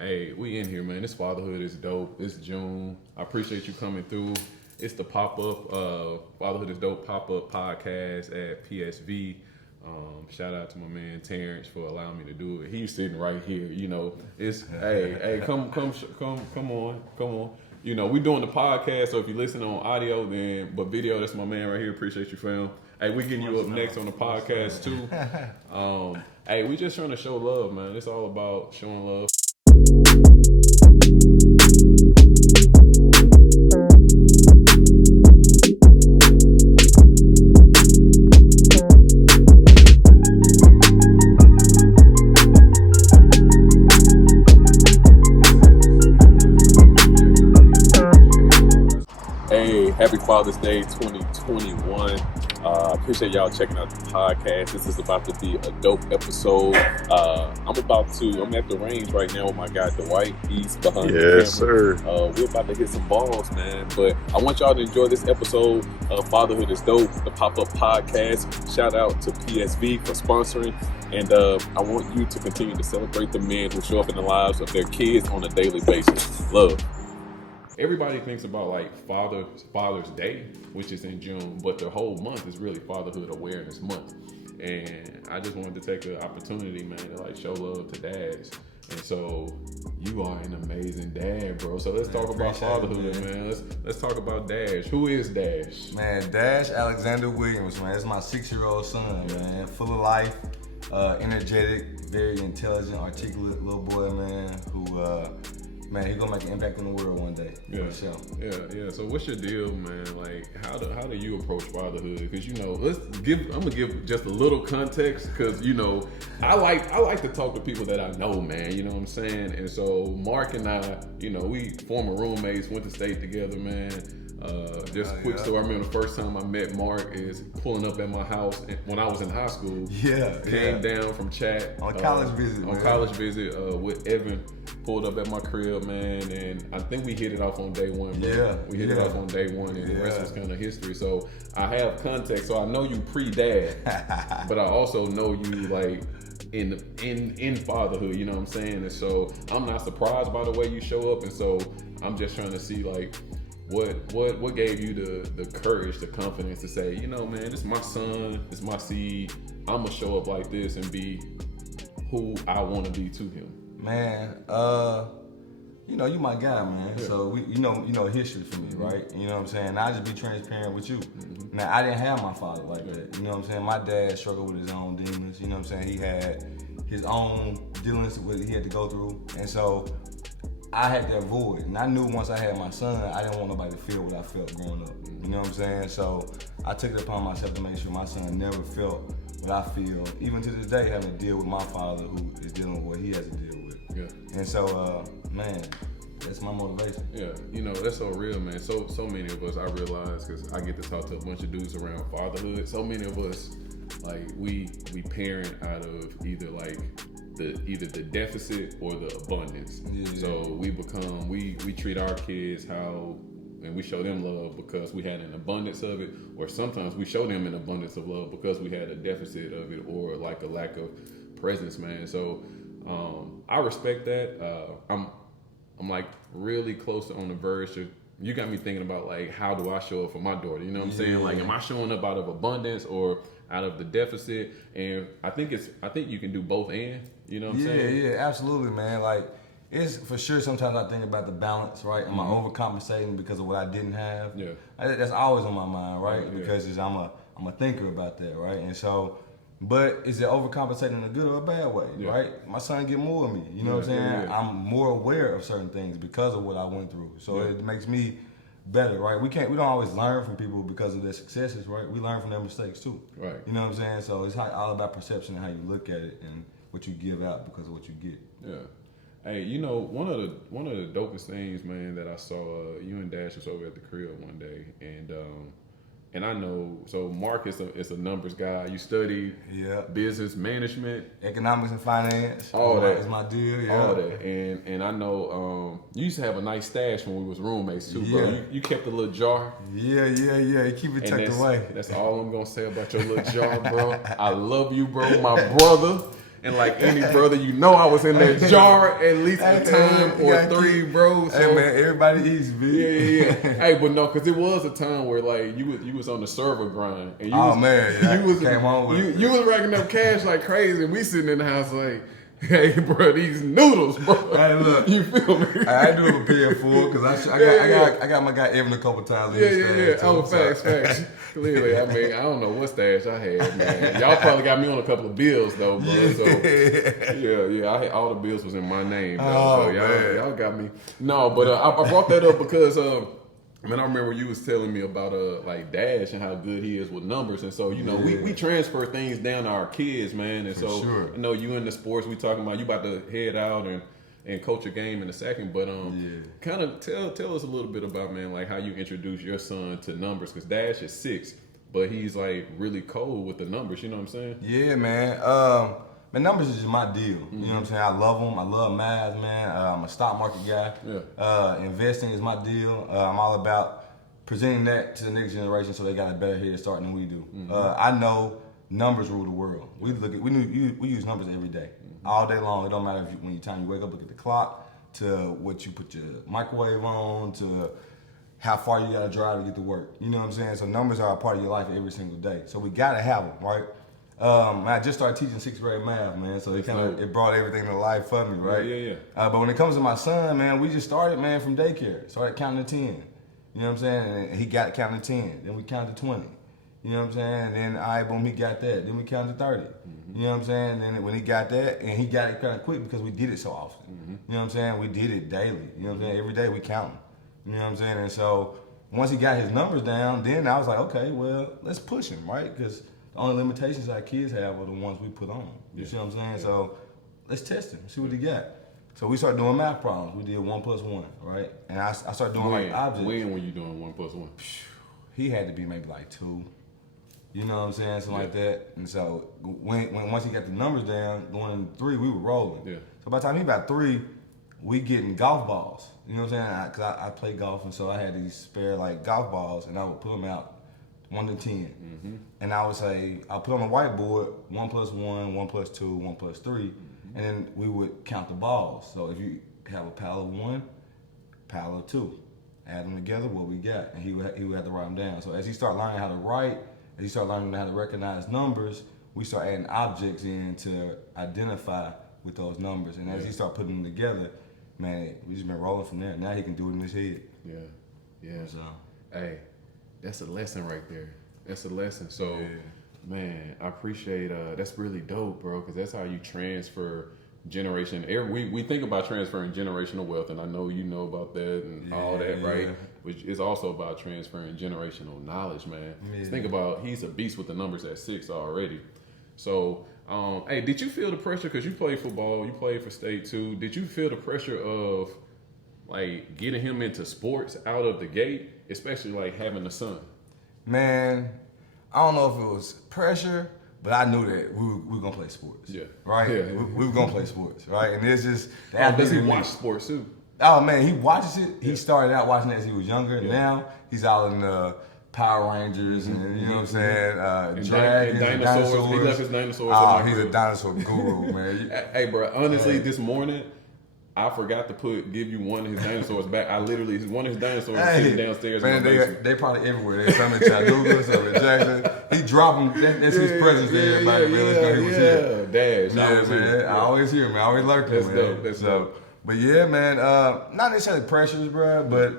Hey, we in here, man. This fatherhood is dope. It's June. I appreciate you coming through. It's the pop-up Fatherhood is Dope pop-up podcast at PSV. Shout out to my man Terrence for allowing me to do it. He's sitting right here. You know, it's hey, come on. You know, we doing the podcast, so if you listen on audio, then but video, that's my man right here. Appreciate you, fam. Hey, we getting you up next on the podcast too. Hey, we just trying to show love, man. It's all about showing love. Hey, happy Father's Day 2021. Appreciate y'all checking out the podcast. This is about to be a dope episode. I'm at the range right now with my guy Dwight. He's behind the camera. Yes, sir. We're about to hit some balls, man. But I want y'all to enjoy this episode of Fatherhood is Dope, the pop-up podcast. Shout out to PSV for sponsoring. And I want you to continue to celebrate the men who show up in the lives of their kids on a daily basis. Love. Everybody thinks about like Father's Day, which is in June, but the whole month is really Fatherhood Awareness Month. And I just wanted to take an opportunity, man, to like show love to dads. And so you are an amazing dad, bro. So let's talk about fatherhood, man. Let's talk about Dash. Who is Dash? Man, Dash Alexander Williams, man. That's my 6-year-old son, man. Full of life, energetic, very intelligent, articulate little boy, man, who man, he's gonna make an impact on the world one day. Yeah, for sure. Yeah. So what's your deal, man? Like, how do you approach fatherhood? Because I'm gonna give just a little context. Because I like to talk to people that I know, man. You know what I'm saying? And so Marc and I, we former roommates, went to state together, man. Quick story. I remember the first time I met Marc is pulling up at my house when I was in high school. Came down from chat on college visit. With Evan. Pulled up at my crib, man, and I think we hit it off on day one. Bro. We hit it off on day one, and the rest is kind of history. So I have context, so I know you pre-dad, but I also know you like in fatherhood. You know what I'm saying? And so I'm not surprised by the way you show up, and so I'm just trying to see like what gave you the courage, the confidence to say, man, this is my son, this is my seed. I'm gonna show up like this and be who I want to be to him. Man, you my guy, man. Yeah. So we, you know history for me, right? You know what I'm saying? I'll just be transparent with you. Mm-hmm. Now, I didn't have my father like that. You know what I'm saying? My dad struggled with his own demons. You know what I'm saying? He had his own dealings with he had to go through, and so I had to avoid. And I knew once I had my son, I didn't want nobody to feel what I felt growing up. You know what I'm saying? So I took it upon myself to make sure my son never felt what I feel, even to this day, having to deal with my father who is dealing with what he has to deal with. Yeah. And so, man, that's my motivation. Yeah, that's so real, man. So many of us, I realize, because I get to talk to a bunch of dudes around fatherhood. So many of us, like we parent out of either the deficit or the abundance. Yeah. So we treat our kids and we show them love because we had an abundance of it, or sometimes we show them an abundance of love because we had a deficit of it or like a lack of presence, man. So I respect that. I'm like really close on the verge of, you got me thinking about like, how do I show up for my daughter? You know what I'm saying? Like, am I showing up out of abundance or out of the deficit? And I think you can do both and, you know what I'm saying? Yeah, absolutely, man. Like, it's for sure sometimes I think about the balance, right? Am I overcompensating because of what I didn't have? Yeah. That's always on my mind, right? Because I'm a thinker about that, right? And so, but is it overcompensating in a good or a bad way, right? My son get more of me, you know what I'm saying? Yeah. I'm more aware of certain things because of what I went through. So it makes me better, right? We don't always learn from people because of their successes, right? We learn from their mistakes too. Right. You know what I'm saying? So it's all about perception and how you look at it and what you give out because of what you get. Yeah. Hey, one of the dopest things, man, that I saw, you and Dash was over at the crib one day, and I know, so Marc is a numbers guy. You studied business management, economics and finance. All that is my deal. All that, and I know you used to have a nice stash when we was roommates too, bro. You kept a little jar. Yeah. You keep it tucked away. That's all I'm gonna say about your little jar, bro. I love you, bro, my brother. and like any brother, you know I was in that jar at least a time or three, bro. So, hey man, everybody eats, B. Yeah. Hey, but no, because it was a time where like you was on the server grind, and you came on with you was racking up cash like crazy, and we sitting in the house like, hey, bro, these noodles, bro. Hey, look, you feel me? I do have a pay full because I got my guy Evan a couple times. Yeah. Oh, facts. Clearly, I mean, I don't know what stash I had, man. Y'all probably got me on a couple of bills though, bro. Yeah. So I had, all the bills was in my name, though. Oh, so man. y'all got me. No, but I brought that up because man, I remember you was telling me about like Dash and how good he is with numbers, and so we transfer things down to our kids, man. And so sure. I know you in the sports. We talking about you about to head out and coach a game in a second, but kind of tell us a little bit about, man, like how you introduce your son to numbers, because Dash is 6, but he's like really cold with the numbers. You know what I'm saying? Yeah, man. Man, numbers is just my deal. You know what I'm saying? I love them. I love math, man. I'm a stock market guy. Yeah. Investing is my deal. I'm all about presenting that to the next generation so they got a better head start than we do. I know numbers rule the world. We use numbers every day, all day long. It don't matter if when you wake up, look at the clock, to what you put your microwave on, to how far you gotta drive to get to work. You know what I'm saying? So numbers are a part of your life every single day. So we gotta have them, right? I just started teaching 6th grade math, man. So it brought everything to life for me, right? Yeah. But when it comes to my son, man, we just started, man, from daycare. Started counting to 10. You know what I'm saying? And he got counting to 10. Then we counted to 20. You know what I'm saying? And then, all right, boom, he got that. Then we counted to 30. You know what I'm saying? And then when he got that, and he got it kind of quick because we did it so often. You know what I'm saying? We did it daily. You know what I'm saying? Every day we count them. You know what I'm saying? And so once he got his numbers down, then I was like, okay, well, let's push him, right? Because the only limitations our kids have are the ones we put on them. You see what I'm saying? So let's test him, see what he got. So we started doing math problems. We did 1 + 1, right? And I started doing like objects. When were you doing 1 + 1? He had to be maybe like 2. You know what I'm saying? Something like that. And so once he got the numbers down, going in 3, we were rolling. Yeah. So by the time he got 3, we getting golf balls. You know what I'm saying? Because I play golf, and so I had these spare like golf balls, and I would put them out 1 to 10. And I would say, I'll put on the whiteboard 1 + 1, 1 + 2, 1 + 3, and then we would count the balls. So if you have a pile of 1, pile of 2, add them together, what we got, and he would have to write them down. So as he started learning how to write, as he started learning how to recognize numbers, we start adding objects in to identify with those numbers. And as he started putting them together, man, we just been rolling from there. Now he can do it in his head. Yeah. So, hey, that's a lesson right there. That's a lesson. So, man, I appreciate that's really dope, bro, because that's how you transfer generation. We think about transferring generational wealth, and I know you know about that and all that, right? Which is also about transferring generational knowledge, man. Just think about, he's a beast with the numbers at 6 already. So, hey, did you feel the pressure, because you played football, you played for state too, did you feel the pressure of like getting him into sports out of the gate, especially like having a son? Man, I don't know if it was pressure, but I knew that we were gonna play sports. Yeah. Right? Yeah. We were gonna play sports, right? And it's just Does he watch sports too? Oh man, he watches it. He started out watching it as he was younger. Yeah. Now he's out in Power Rangers and you know what I'm saying, dragons and dinosaurs. He left his dinosaurs. He's a dinosaur guru, man. Hey, bro. Honestly, this morning I forgot to give you one of his dinosaurs back. One of his dinosaurs is sitting downstairs. Man, in my basement. they probably everywhere. They some in Chattanooga, some in Jackson. He dropped them. That's his presence to everybody. He was here. Dash. Yeah, man. I always hear him. I always lurk him, man. That's dope. But yeah, man. Not necessarily pressures, bro. But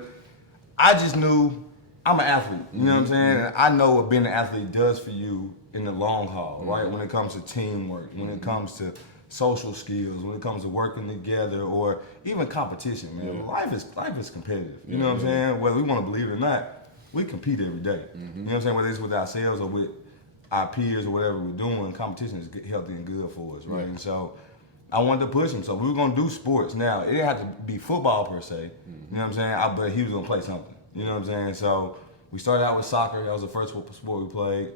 I just knew I'm an athlete. You know what I'm saying? And I know what being an athlete does for you in the long haul, right? When it comes to teamwork, when it comes to social skills, when it comes to working together, or even competition, man. Yeah. Life is competitive. You know what I'm saying? Whether we want to believe it or not, we compete every day. You know what I'm saying? Whether it's with ourselves or with our peers or whatever we're doing, competition is healthy and good for us, right? And so I wanted to push him. So we were going to do sports. Now, it didn't have to be football per se. You know what I'm saying? But he was going to play something. You know what I'm saying? So we started out with soccer. That was the first sport we played.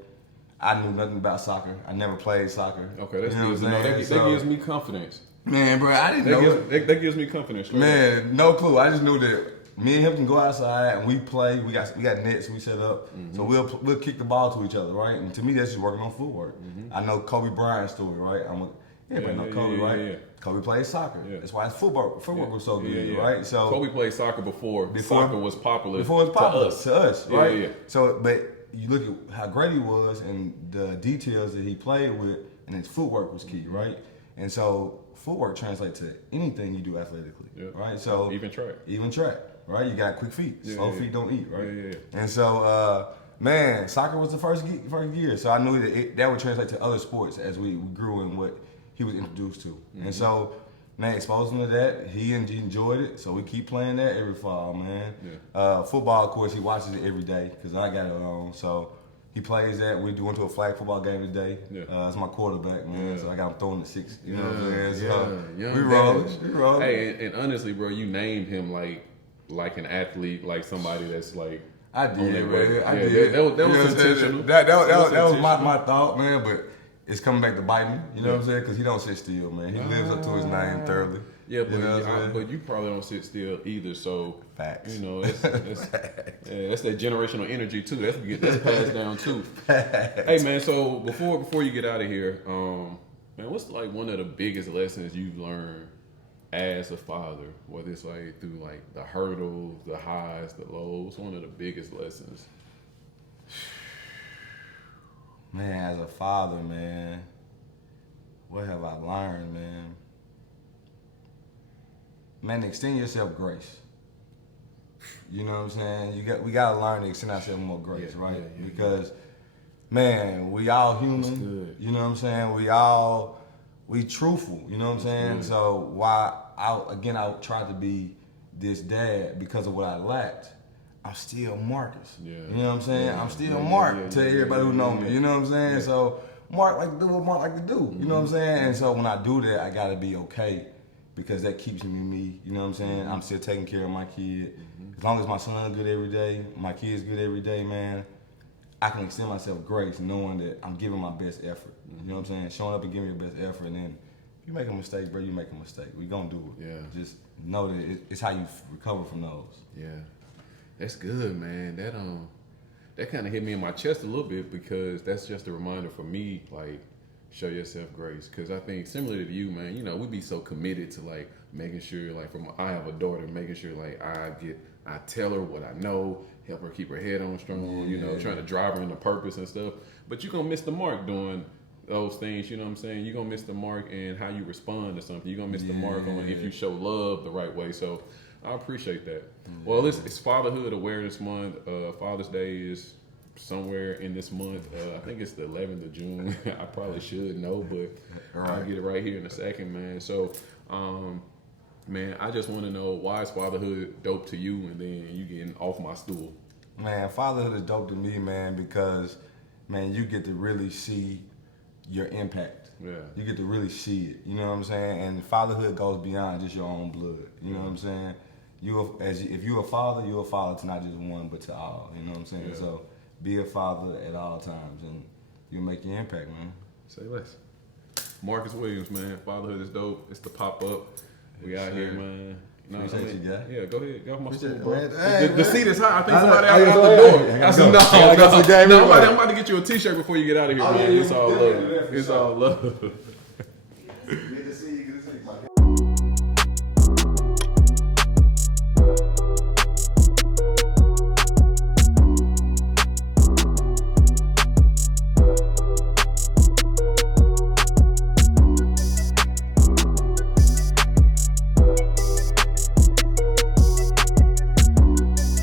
I knew nothing about soccer. I never played soccer. Okay, that's good to know. That gives me confidence. Man, bro, I didn't know. That gives me confidence. Man, no clue. I just knew that me and him can go outside and we play. We got nets we set up, so we'll kick the ball to each other, right? And to me, that's just working on footwork. I know Kobe Bryant's story, right? Everybody know Kobe, right? Yeah. Kobe played soccer. Yeah. That's why his footwork was so good, right? So Kobe played soccer before soccer was popular. Before it was popular to us, right? Yeah. So, but you look at how great he was and the details that he played with, and his footwork was key, right? And so footwork translates to anything you do athletically, right? So even track, right? You got quick feet, slow feet don't eat, right? Yeah. And so, man, soccer was the first gear, so I knew that would translate to other sports as we grew in what he was introduced to, and so. Man, exposed him to that. He enjoyed it, so we keep playing that every fall, man. Football, of course, he watches it every day because I got it on. So he plays that. We went to a flag football game today. It's my quarterback, man. So I got him throwing the 6. You know what I'm saying? So we rolling. Hey, and honestly, bro, you named him like an athlete, like somebody that's like. I did, man. I did. That was intentional. That was my thought, man. But it's coming back to bite me. You know what I'm saying? Because he don't sit still, man. He lives up to his name thoroughly. Yeah, but you probably don't sit still either. So facts. You know, that's that generational energy too. That's passed down too. Facts. Hey man, so before you get out of here, man, what's like one of the biggest lessons you've learned as a father? Whether it's like through like the hurdles, the highs, the lows. One of the biggest lessons. Man, as a father, man, what have I learned, man? Man, extend yourself grace. You know what I'm saying? We gotta learn to extend ourselves more grace, right? Yeah. Because, man, we all human. You know what I'm saying? We truthful. You know what I'm saying? Good. So while I tried to be this dad because of what I lacked. I'm still Marcus. You know what I'm saying? I'm still Mark to everybody who know me. You know what I'm saying? So Mark like to do what Mark like to do. You know what I'm saying? And so when I do that, I gotta be okay because that keeps me. You know what I'm saying? I'm still taking care of my kid. As long as my son good every day, my kid's good every day, man, I can extend myself grace knowing that I'm giving my best effort. You know what I'm saying? Showing up and giving your best effort, and then if you make a mistake, bro, you make a mistake. We gonna do it. Yeah. Just know that it's how you recover from those. Yeah. That's good, man. That kind of hit me in my chest a little bit because that's just a reminder for me, like, show yourself grace. Because I think similar to you, man, you know, we be so committed to like making sure, like, I have a daughter, making sure like I tell her what I know, help her keep her head on strong, you know, trying to drive her into purpose and stuff. But you're gonna miss the mark doing those things, you know what I'm saying? You're gonna miss the mark in how you respond to something. You're gonna miss the mark on if you show love the right way. So I appreciate that. Well, it's Fatherhood Awareness Month. Father's Day is somewhere in this month. I think it's the 11th of June. I probably should know, but I'll get it right here in a second, man. So, man, I just want to know, why is fatherhood dope to you, and then you getting off my stool? Man, fatherhood is dope to me, man, because, man, you get to really see your impact. Yeah. You get to really see it. You know what I'm saying? And fatherhood goes beyond just your own blood. You know what I'm saying? If you're a father, you're a father to not just one, but to all. You know what I'm saying? Yeah. So be a father at all times, and you'll make your impact, man. Say less. Marcus Williams, man. Fatherhood is dope. It's the pop-up. We out here, man. No, appreciate you, guy. Yeah, go ahead. Get off my stool, bro. Hey, the seat is high. I think somebody out the door. I'm about to get you a T-shirt before you get out of here, man. It's all love. It's all love.